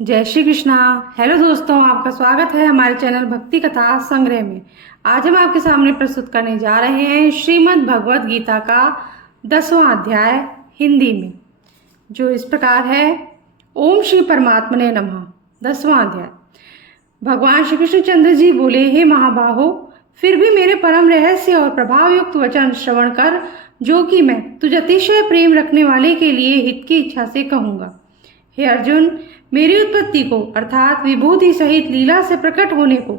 जय श्री कृष्णा। हेलो दोस्तों, आपका स्वागत है हमारे चैनल भक्ति कथा संग्रह में। आज हम आपके सामने प्रस्तुत करने जा रहे हैं श्रीमद् भगवत गीता का 10वां अध्याय हिंदी में, जो इस प्रकार है। ओम श्री परमात्मने नमः। 10वां अध्याय। भगवान श्री कृष्णचंद्र जी बोले, हे महाबाहो, फिर भी मेरे परम रहस्य और प्रभाव युक्त वचन श्रवण कर, जो कि मैं तुझ अतिशय प्रेम रखने वाले के लिए हित की इच्छा से कहूँगा। हे अर्जुन, मेरी उत्पत्ति को अर्थात विभूति सहित लीला से प्रकट होने को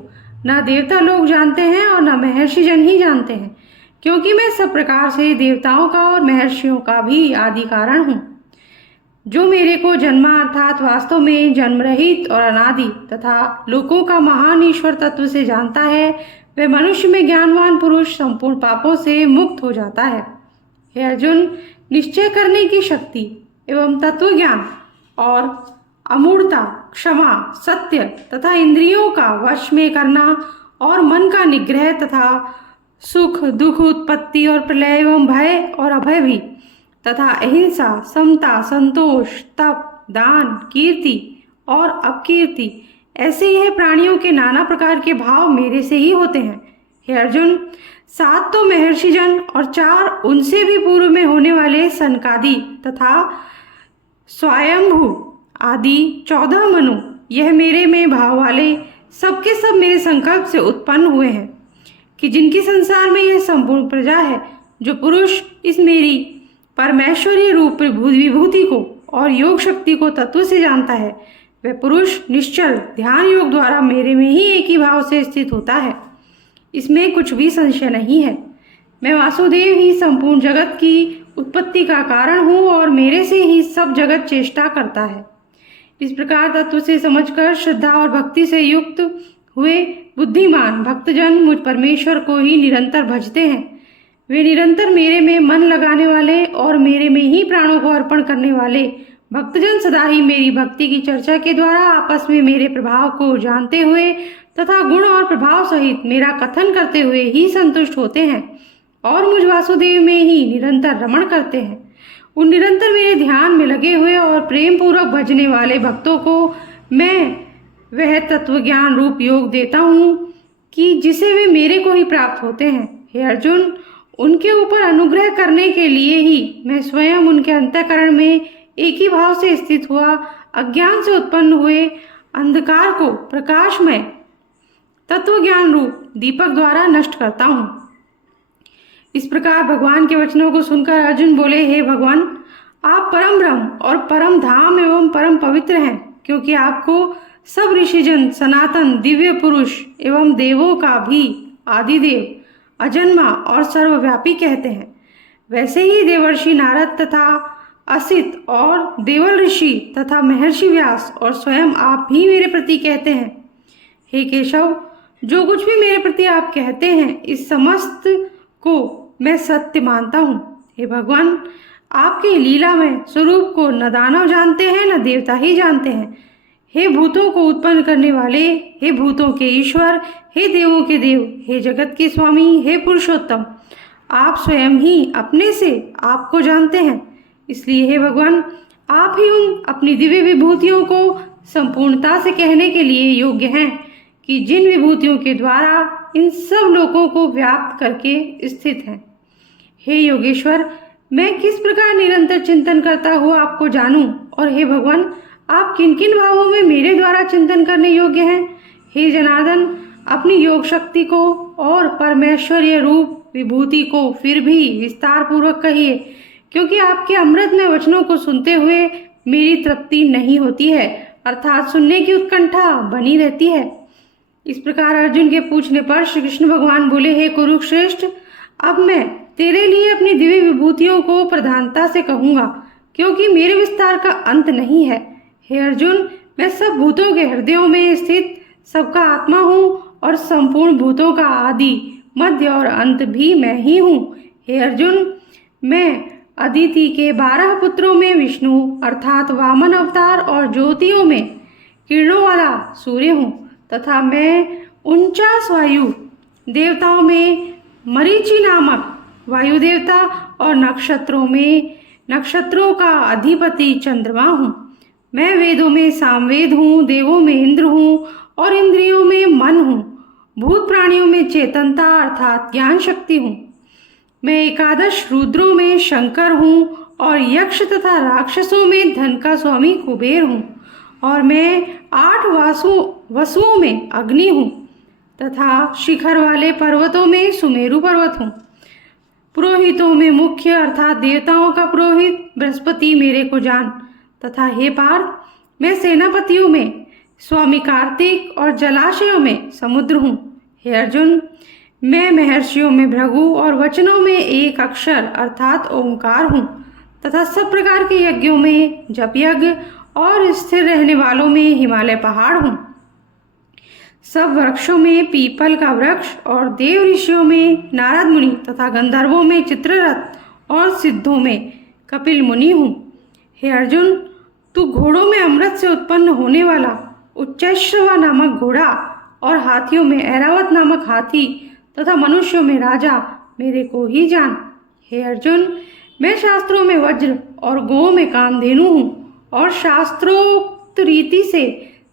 न देवता लोग जानते हैं और न महर्षि जन ही जानते हैं, क्योंकि मैं सब प्रकार से देवताओं का और महर्षियों का भी आदि कारण हूँ। जो मेरे को जन्मा अर्थात वास्तव में जन्म रहित और अनादि तथा लोकों का महान ईश्वर तत्व से जानता है, वह मनुष्य में ज्ञानवान पुरुष संपूर्ण पापों से मुक्त हो जाता है। हे अर्जुन, निश्चय करने की शक्ति एवं तत्व ज्ञान और अमूढ़ता, क्षमा, सत्य तथा इंद्रियों का वश में करना और मन का निग्रह तथा सुख दुख, उत्पत्ति और प्रलय एवं भय और अभय भी तथा अहिंसा, समता, संतोष, तप, दान, कीर्ति और अपकीर्ति, ऐसे यह प्राणियों के नाना प्रकार के भाव मेरे से ही होते हैं। हे अर्जुन, 7 तो महर्षि जन और 4 उनसे भी पूर्व में होने वाले सनकादि तथा स्वयंभू आदि 14 मनु, यह मेरे में भाव वाले सबके सब मेरे संकल्प से उत्पन्न हुए हैं, कि जिनकी संसार में यह संपूर्ण प्रजा है। जो पुरुष इस मेरी परमेश्वरीय रूप विभूति को और योग शक्ति को तत्व से जानता है, वह पुरुष निश्चल ध्यान योग द्वारा मेरे में ही एक ही भाव से स्थित होता है। इसमें कुछ भी संशय नहीं है। मैं वासुदेव ही संपूर्ण जगत की उत्पत्ति का कारण हूँ और मेरे से ही सब जगत चेष्टा करता है। इस प्रकार तत्व से समझकर श्रद्धा और भक्ति से युक्त हुए बुद्धिमान भक्तजन मुझ परमेश्वर को ही निरंतर भजते हैं। वे निरंतर मेरे में मन लगाने वाले और मेरे में ही प्राणों को अर्पण करने वाले भक्तजन सदा ही मेरी भक्ति की चर्चा के द्वारा आपस में मेरे प्रभाव को जानते हुए तथा गुण और प्रभाव सहित मेरा कथन करते हुए ही संतुष्ट होते हैं और मुझ वासुदेव में ही निरंतर रमण करते हैं। उन निरंतर मेरे ध्यान में लगे हुए और प्रेम पूर्वक भजने वाले भक्तों को मैं वह तत्व ज्ञान रूप योग देता हूँ कि जिसे वे मेरे को ही प्राप्त होते हैं। हे अर्जुन, उनके ऊपर अनुग्रह करने के लिए ही मैं स्वयं उनके अंतःकरण में एक ही भाव से स्थित हुआ अज्ञान से उत्पन्न हुए अंधकार को प्रकाशमय तत्व ज्ञान रूप दीपक द्वारा नष्ट करता हूँ। इस प्रकार भगवान के वचनों को सुनकर अर्जुन बोले, हे भगवान, आप परम ब्रह्म और परम धाम एवं परम पवित्र हैं, क्योंकि आपको सब ऋषिजन सनातन दिव्य पुरुष एवं देवों का भी आदिदेव, अजन्मा और सर्वव्यापी कहते हैं। वैसे ही देवर्षि नारद तथा असित और देवल ऋषि तथा महर्षि व्यास और स्वयं आप भी मेरे प्रति कहते हैं। हे केशव, जो कुछ भी मेरे प्रति आप कहते हैं, इस समस्त को मैं सत्य मानता हूँ। हे भगवान, आपके लीला में स्वरूप को न दानव जानते हैं न देवता ही जानते हैं। हे भूतों को उत्पन्न करने वाले, हे भूतों के ईश्वर, हे देवों के देव, हे जगत के स्वामी, हे पुरुषोत्तम, आप स्वयं ही अपने से आपको जानते हैं। इसलिए हे भगवान, आप ही उन अपनी दिव्य विभूतियों को संपूर्णता से कहने के लिए योग्य हैं कि जिन विभूतियों के द्वारा इन सब लोगों को व्याप्त करके स्थित हैं। हे योगेश्वर, मैं किस प्रकार निरंतर चिंतन करता हुआ आपको जानूं, और हे भगवान, आप किन किन भावों में मेरे द्वारा चिंतन करने योग्य हैं। हे जनार्दन, अपनी योग शक्ति को और परमेश्वरीय रूप विभूति को फिर भी विस्तार पूर्वक कहिए, क्योंकि आपके अमृतमय वचनों को सुनते हुए मेरी तृप्ति नहीं होती है, अर्थात सुनने की उत्कंठा बनी रहती है। इस प्रकार अर्जुन के पूछने पर श्री कृष्ण भगवान बोले, हे कुरुश्रेष्ठ, अब मैं तेरे लिए अपनी दिव्य विभूतियों को प्रधानता से कहूँगा, क्योंकि मेरे विस्तार का अंत नहीं है। हे अर्जुन, मैं सब भूतों के हृदयों में स्थित सबका आत्मा हूँ और संपूर्ण भूतों का आदि मध्य और अंत भी मैं ही हूँ। हे अर्जुन, मैं अदिति के 12 पुत्रों में विष्णु अर्थात वामन अवतार और ज्योतियों में किरणों वाला सूर्य हूँ, तथा मैं 49 वायु देवताओं में मरीचि नामक वायु देवता और नक्षत्रों में नक्षत्रों का अधिपति चंद्रमा हूँ। मैं वेदों में सामवेद हूँ, देवों में इंद्र हूँ और इंद्रियों में मन हूँ। भूत प्राणियों में चेतनता अर्थात ज्ञान शक्ति हूँ। मैं एकादश रुद्रों में शंकर हूँ और यक्ष तथा राक्षसों में धन का स्वामी कुबेर हूँ। और मैं 8 वसुओं में अग्नि हूँ तथा शिखर वाले पर्वतों में सुमेरु पर्वत हूँ। पुरोहितों में मुख्य अर्थात देवताओं का पुरोहित बृहस्पति मेरे को जान। तथा हे पार्थ, मैं सेनापतियों में स्वामी कार्तिक और जलाशयों में समुद्र हूँ। हे अर्जुन, मैं महर्षियों में भृगु और वचनों में एक अक्षर अर्थात ओंकार हूँ तथा सब प्रकार के यज्ञों में जप यज्ञ और स्थिर रहने वालों में हिमालय पहाड़ हूँ। सब वृक्षों में पीपल का वृक्ष और देव ऋषियों में नारद मुनि तथा गंधर्वों में चित्ररथ और सिद्धों में कपिल मुनि हूँ। हे अर्जुन, तू घोड़ों में अमृत से उत्पन्न होने वाला उच्चैश्रवा नामक घोड़ा और हाथियों में ऐरावत नामक हाथी तथा मनुष्यों में राजा मेरे को ही जान। हे अर्जुन, मैं शास्त्रों में वज्र और गौ में कामधेनु हूँ और शास्त्रोक्त रीति से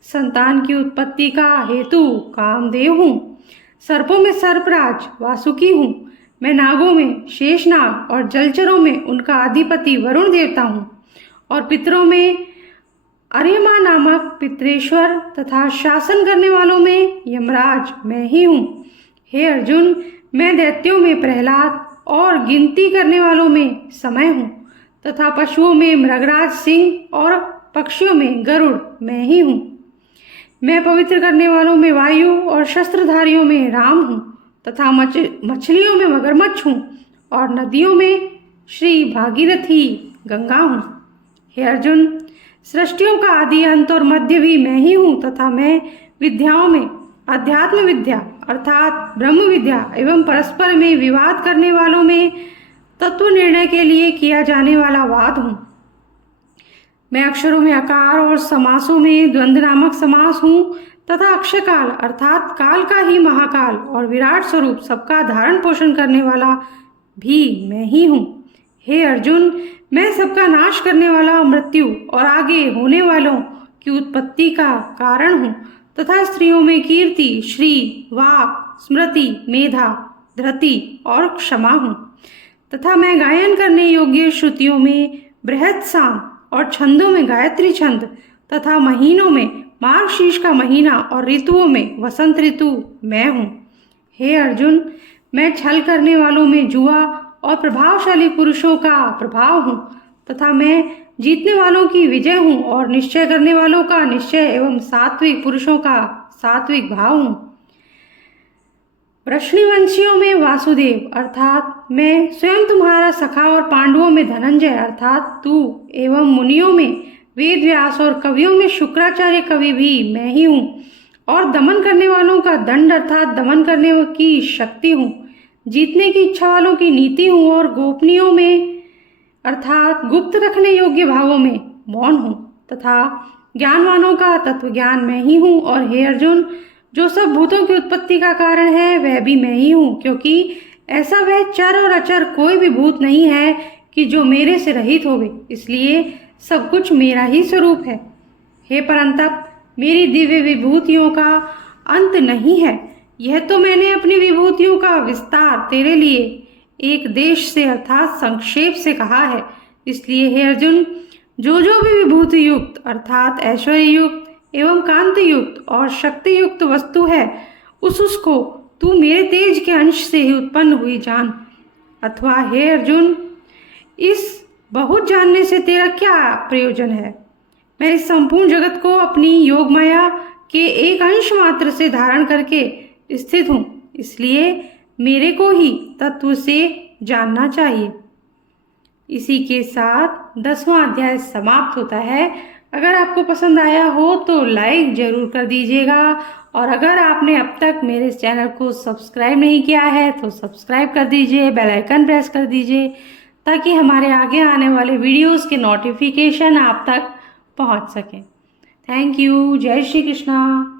संतान की उत्पत्ति का हेतु कामदेव हूँ। सर्पों में सर्पराज वासुकी हूँ। मैं नागों में शेषनाग और जलचरों में उनका अधिपति वरुण देवता हूँ और पितरों में अर्यमा नामक पितरेश्वर तथा शासन करने वालों में यमराज मैं ही हूँ। हे अर्जुन, मैं दैत्यों में प्रहलाद और गिनती करने वालों में समय हूँ तथा पशुओं में मृगराज सिंह और पक्षियों में गरुड़ मैं ही हूँ। मैं पवित्र करने वालों में वायु और शस्त्रधारियों में राम हूँ तथा मछलियों में मगरमच्छ हूँ और नदियों में श्री भागीरथी गंगा हूँ। हे अर्जुन, सृष्टियों का आदि अंत और मध्य भी मैं ही हूँ तथा मैं विद्याओं में अध्यात्म विद्या अर्थात ब्रह्म विद्या एवं परस्पर में विवाद करने वालों में तत्व निर्णय के लिए किया जाने वाला वाद हूँ। मैं अक्षरों में अकार और समासों में द्वंद्व नामक समास हूँ तथा अक्षकाल अर्थात काल का ही महाकाल और विराट स्वरूप सबका धारण पोषण करने वाला भी मैं ही हूँ। हे अर्जुन, मैं सबका नाश करने वाला मृत्यु और आगे होने वालों की उत्पत्ति का कारण हूँ तथा स्त्रियों में कीर्ति, श्री, वाक, स्मृति, मेधा, धृति और क्षमा हूँ तथा मैं गायन करने योग्य श्रुतियों में बृहत साम और छंदों में गायत्री छंद तथा महीनों में मार्गशीर्ष का महीना और ऋतुओं में वसंत ऋतु मैं हूँ। हे अर्जुन, मैं छल करने वालों में जुआ और प्रभावशाली पुरुषों का प्रभाव हूँ तथा मैं जीतने वालों की विजय हूँ और निश्चय करने वालों का निश्चय एवं सात्विक पुरुषों का सात्विक भाव हूँ। वृष्णिवंशियों में वासुदेव अर्थात मैं स्वयं तुम्हारा सखा और पांडवों में धनंजय अर्थात तू एवं मुनियों में वेद व्यास और कवियों में शुक्राचार्य कवि भी मैं ही हूँ और दमन करने वालों का दंड अर्थात दमन करने की शक्ति हूँ। जीतने की इच्छा वालों की नीति हूँ और गोपनीयों में अर्थात गुप्त रखने योग्य भावों में मौन हूँ तथा ज्ञानवानों का तत्व ज्ञान मैं ही हूँ। और हे अर्जुन, जो सब भूतों की उत्पत्ति का कारण है वह भी मैं ही हूँ, क्योंकि ऐसा वह चर और अचर कोई भी भूत नहीं है कि जो मेरे से रहित होवे, इसलिए सब कुछ मेरा ही स्वरूप है। हे परंतप, मेरी दिव्य विभूतियों का अंत नहीं है। यह तो मैंने अपनी विभूतियों का विस्तार तेरे लिए एक देश से अर्थात संक्षेप से कहा है। इसलिए हे अर्जुन, जो भी विभूति युक्त अर्थात ऐश्वर्य युक्त एवं कांति युक्त और शक्ति युक्त वस्तु है उसको तू मेरे तेज के अंश से ही उत्पन्न हुई जान। अथवा हे अर्जुन, इस बहुत जानने से तेरा क्या प्रयोजन है? मैं इस संपूर्ण जगत को अपनी योग माया के एक अंश मात्र से धारण करके स्थित हूँ, इसलिए मेरे को ही तत्व से जानना चाहिए। इसी के साथ 10वां अध्याय समाप्त होता है। अगर आपको पसंद आया हो तो लाइक जरूर कर दीजिएगा और अगर आपने अब तक मेरे चैनल को सब्सक्राइब नहीं किया है तो सब्सक्राइब कर दीजिए, बेल आइकन प्रेस कर दीजिए ताकि हमारे आगे आने वाले वीडियोस के नोटिफिकेशन आप तक पहुंच सकें। Thank you. जय श्री कृष्णा।